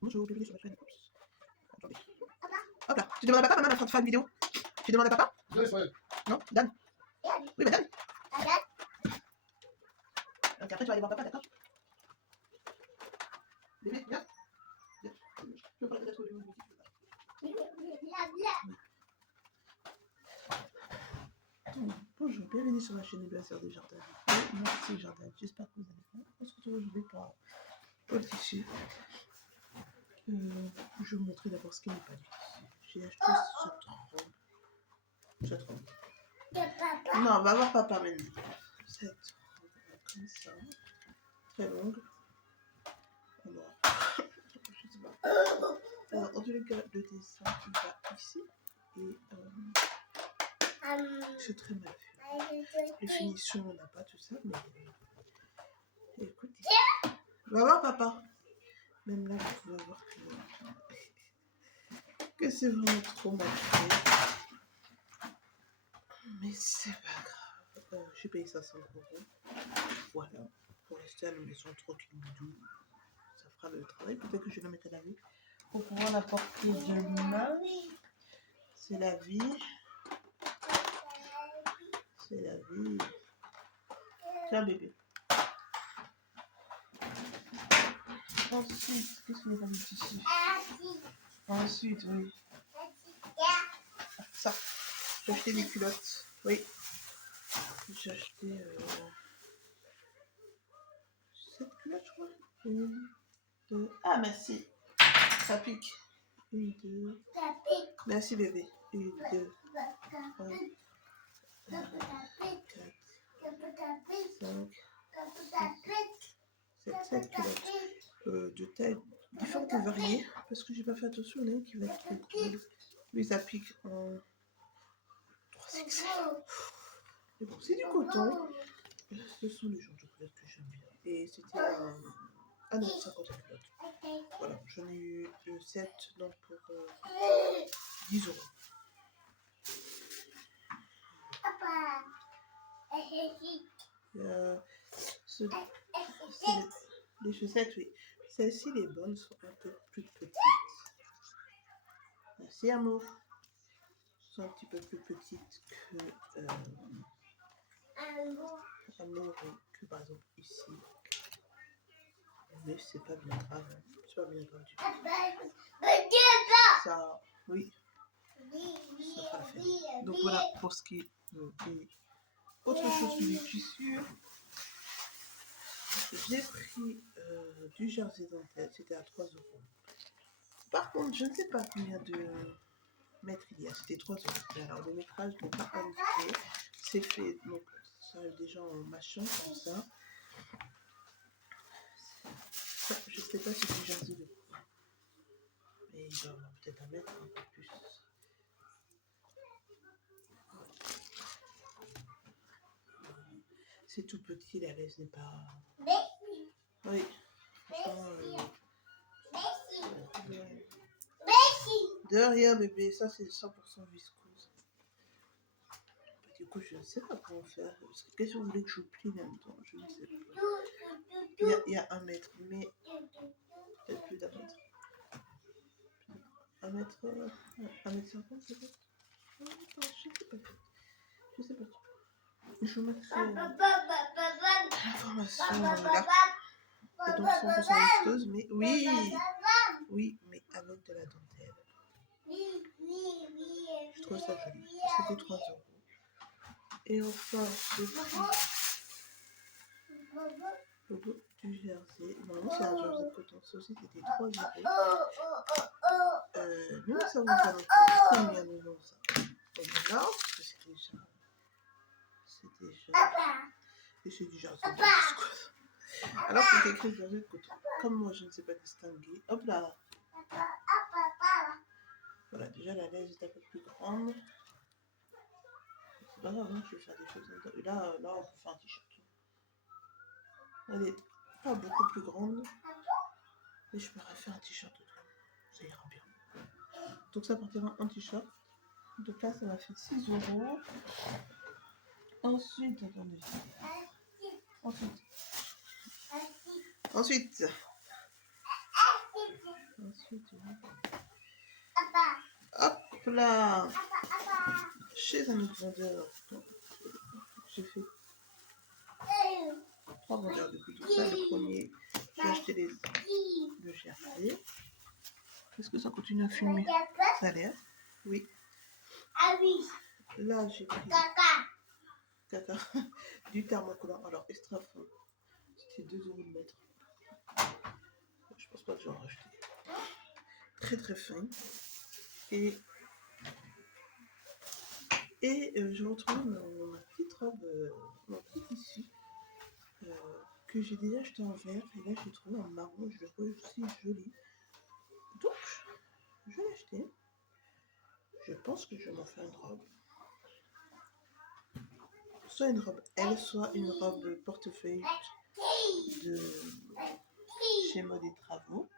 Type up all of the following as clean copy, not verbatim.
Bonjour, bienvenue sur ma chaîne. Oups. Attendez. Hop là. Tu demandes à papa, maman, à faire une vidéo. Tu demandes à papa? Non, Dan. Oui, bah Dan. Donc après, tu vas aller voir papa, d'accord? Bébé, viens. Viens. Je veux pas la trouver. Bonjour, bienvenue sur la chaîne Épaisseur des Jardins. Merci Jardin, j'espère que vous allez bien. On se retrouve aujourd'hui pour le tissu. Je vais vous montrer d'abord ce qui n'est pas du tissu. J'ai acheté cette robe. Non, on va voir papa maintenant. Cette robe comme ça, très longue. Alors, je sais pas. Alors, en tous les cas, le dessin il va ici et c'est très mal fait. Les finitions, on n'a pas tout ça, mais écoutez. Va voir papa. Même là, vous pouvez voir que c'est vraiment trop mal fait. Mais c'est pas grave. J'ai payé 500 €. Voilà. Pour rester à la maison tranquille, ça fera le travail. Peut-être que je vais la mettre à laver pour pouvoir la porter demain. C'est la vie. C'est la vie. Tiens bébé. Ensuite, qu'est-ce qu'il y a dans le tissu? Ensuite, oui. Ça. J'ai acheté des culottes. Oui. J'ai acheté 7 culottes, je crois. 1, 2. Ah, merci. Ça pique. 1, 2. Merci bébé. 1, 2, 3, 4, 5, 7 culottes. De taille différentes et variées. Parce que j'ai pas fait attention, il y en a une qui va être trop grande. Mais ça pique en 3XL. Mais bon, c'est du coton. Ce sont les genres de culottes que j'aime bien. Et c'était un 50 culottes. Voilà, j'en ai eu 7 donc pour 10 €. Les chaussettes, oui. Celles-ci, les bonnes, sont un peu plus petites. Merci, amour. Sont un petit peu plus petites que amour, que par exemple ici. Mais c'est pas bien grave. C'est pas bien grave du tout. Ça, oui. Ça fera l'affaire. Donc voilà pour ce qui est autre chose que du tissu. J'ai pris du jersey dentelle, c'était à 3 €. Par contre, je ne sais pas combien de mètres il y a, c'était 3 €. Alors, le métrage n'est pas indiqué, c'est fait, donc ça arrive déjà en machin comme ça. Je ne sais pas si c'est du jersey de quoi. Mais il doit peut-être 1 mètre, un peu plus. C'est tout petit, la laisse n'est pas. Oui. De rien bébé, ça c'est 100% viscose. Du coup je ne sais pas comment faire. Qu'est-ce que vous voulez que je plie là-dedans? Je ne sais pas. Il y a 1 mètre, mais peut-être plus d'1 mètre. 1 mètre, 1 mètre 50 peut-être. Je sais pas. Je mettrai l'information là. Et donc 100% viscose, mais oui, oui, mais avec de la dentelle. Je trouve ça joli. C'était 3 €. Et enfin, j'ai pris du jersey. Normalement, c'est un jersey de coton. Ça aussi, c'était 3 €. Nous, ça vous a combien nous avons ça? Voilà, parce que c'est déjà. Et c'est du jersey de viscose. Alors, c'est écrit jersey de coton. Comme moi, je ne sais pas distinguer. Hop là. Voilà, déjà la laisse est un peu plus grande. C'est pas grave, hein, je vais faire des choses comme ça. Et là, on peut faire un t-shirt. Elle est pas beaucoup plus grande. Mais je pourrais faire un t-shirt dedans. Ça ira bien. Donc ça partira en t-shirt. Donc là, ça m'a fait 6 €. Ensuite, attendez. Ensuite. Ensuite, hop là, chez un autre vendeur, j'ai fait 3 vendeurs de couteaux. Ça, le premier, j'ai acheté le GRC. Est-ce que ça continue à fumer? Ça a l'air. Oui. Là, j'ai pris caca, du thermocollant. Alors, extra fin. C'était 2 € le mètre. Je pense pas que j'en ai racheté. Très très fin. Et je retrouve ma petite robe, mon petit tissu que j'ai déjà acheté en vert. Et là, j'ai trouvé en marron. Je le trouve aussi joli. Donc, je l'ai acheté. Je pense que je vais m'en faire une robe. Soit une robe L, soit une robe portefeuille de chez Mode et Travaux.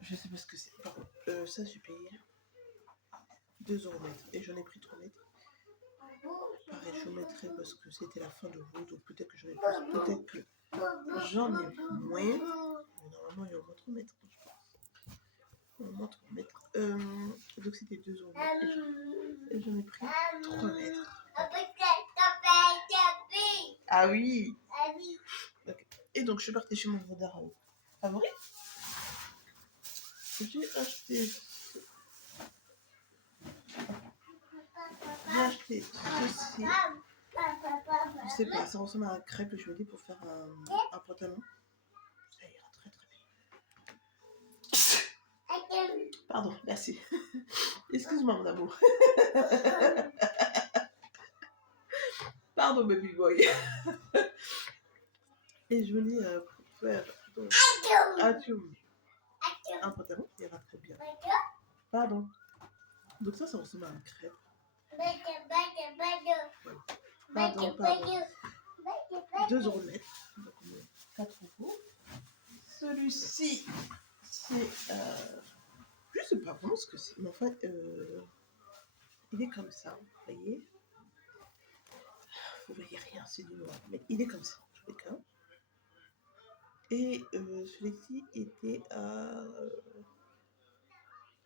Je sais pas ce que c'est. Par contre, ça, j'ai payé 2 € mètre. Et j'en ai pris 3 mètres. Pareil, je vous mettrai parce que c'était la fin de route. Donc peut-être que j'en ai plus. Peut-être que j'en ai moins. Mais normalement, il y a au moins 3 mètres, je pense. Au moins 3 mètres. Donc c'était 2 € mètre. Et j'en ai pris 3 mètres. Ah oui. Okay. Et donc je suis partie chez mon vendeur favori. J'ai acheté ceci. Je sais pas, ça ressemble à un crêpe, je me dis, pour faire un pantalon. Ça ira très très bien. Pardon, merci. Excuse-moi mon amour. Pardon baby boy. Et je me dis, pour faire donc, un pantalon, ça ira très bien. Pardon. Donc ça ressemble à un crêpe. Pardon. 2 € le mètre. Donc 4 €. Celui-ci, c'est... je sais pas vraiment ce que c'est. Mais en fait, il est comme ça. Vous voyez? Vous voyez rien, c'est du noir. Mais il est comme ça, en tous les cas. Et celui-ci était à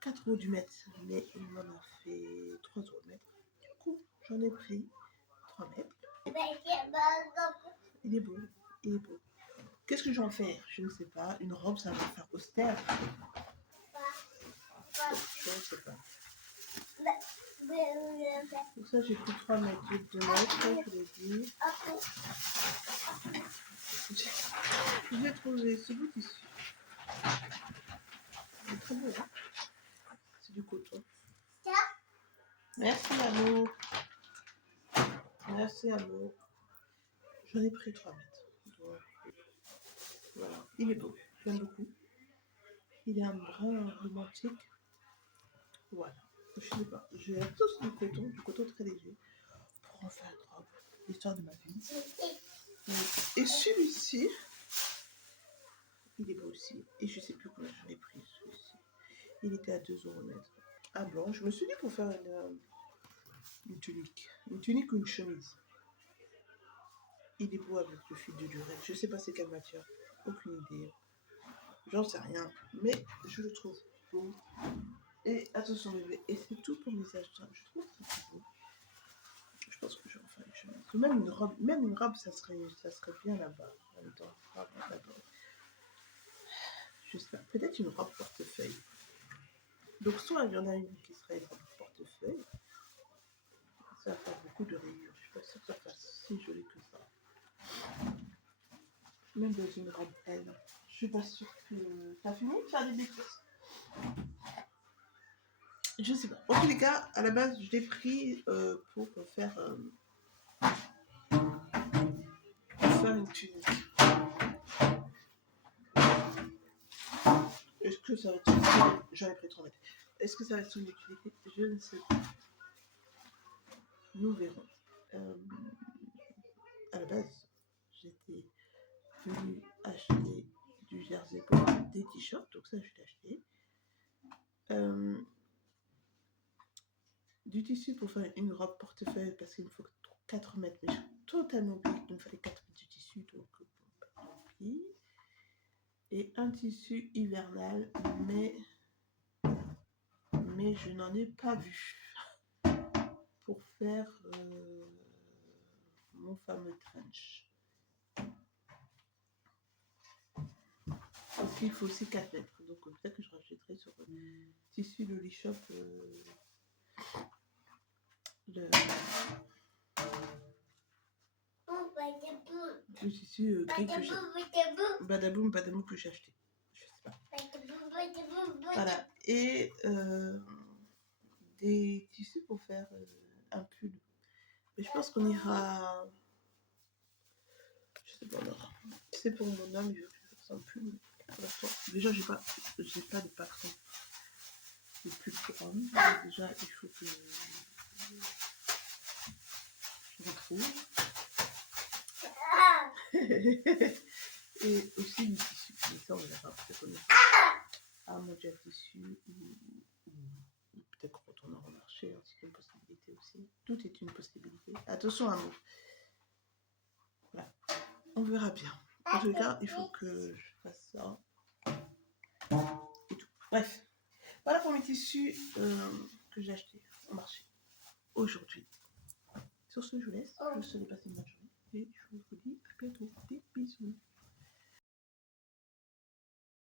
4 € du mètre. Mais il m'en a fait 3 € le mètre. Du coup, j'en ai pris 3 mètres. Il est beau. Il est beau. Qu'est-ce que j'en fais? Je ne sais pas. Une robe, ça va faire austère. Je ne sais pas. Donc ça, j'ai pris 3 mètres, 2 mètres, je l'ai dit. J'ai trouvé ce bout tissu. C'est très beau, hein? C'est du coton. Merci, amour. Merci, amour. J'en ai pris 3 mètres. Donc, voilà. Il est beau. J'aime beaucoup. Il est un brun romantique. Voilà. Je sais pas. J'ai tous du coton très léger, pour en faire une robe. L'histoire de ma vie. Et celui-ci, il est beau aussi. Et je sais plus combien j'en ai pris, celui-ci. Il était à 2 € le mètre. Ah bon, je me suis dit pour faire une tunique. Une tunique ou une chemise. Il est beau avec le fil de durée. Je sais pas c'est quelle matière. Aucune idée. J'en sais rien. Mais je le trouve beau. Et attention bébé. Et c'est tout pour mes achats. Je trouve très beau. Je pense que je vais en faire une chemise. Même une robe, ça serait bien là-bas. En même temps, là-bas. Je sais pas. Peut-être une robe portefeuille. Donc soit il y en a une qui serait une robe portefeuille. Ça va faire beaucoup de rayures. Je suis pas sûre que ça fasse si joli que ça. Même dans une robe L. Je suis pas sûre que... T'as fini de faire des bêtises? Je sais pas. En tous les cas, à la base, je l'ai pris pour faire une tunique. Est-ce que ça va être une... J'en ai pris 3 mètres. Est-ce que ça va être une utilité? Je ne sais pas. Nous verrons. À la base, j'étais venue acheter du jersey pour des t-shirts. Donc ça, je l'ai acheté. Du tissu pour faire une robe portefeuille parce qu'il me faut 4 mètres. Mais j'ai totalement oublié qu'il me fallait 4 mètres de tissu. Donc, tant pis. et un tissu hivernal, mais je n'en ai pas vu pour faire mon fameux trench. Parce qu'il faut aussi 4 mètres, donc peut-être que je rachèterai sur tissu Loli Shop le tissu gris que j'ai. Badaboum, badaboum que j'ai acheté. Je sais pas. Voilà. Et des tissus pour faire un pull. Mais je pense qu'on ira. Je sais pas, non. C'est pour mon homme, il veut que je fasse un pull. Pour l'instant. Déjà, j'ai pas de patron de pull pour homme. Déjà, il faut que je retrouve. Et aussi du tissu. Mais ça, on verra. Peut-être qu'on ira à un modèle tissu ou peut-être qu'on retournera au marché. C'est une possibilité aussi. Tout est une possibilité. Attention à nous. Voilà. On verra bien. En tout cas, il faut que je fasse ça. Et tout. Bref. Voilà pour mes tissus que j'ai achetés au marché aujourd'hui. Sur ce, je vous laisse. Je vous souhaite de passer une bonne journée. Et je vous dis à bientôt. Des bisous.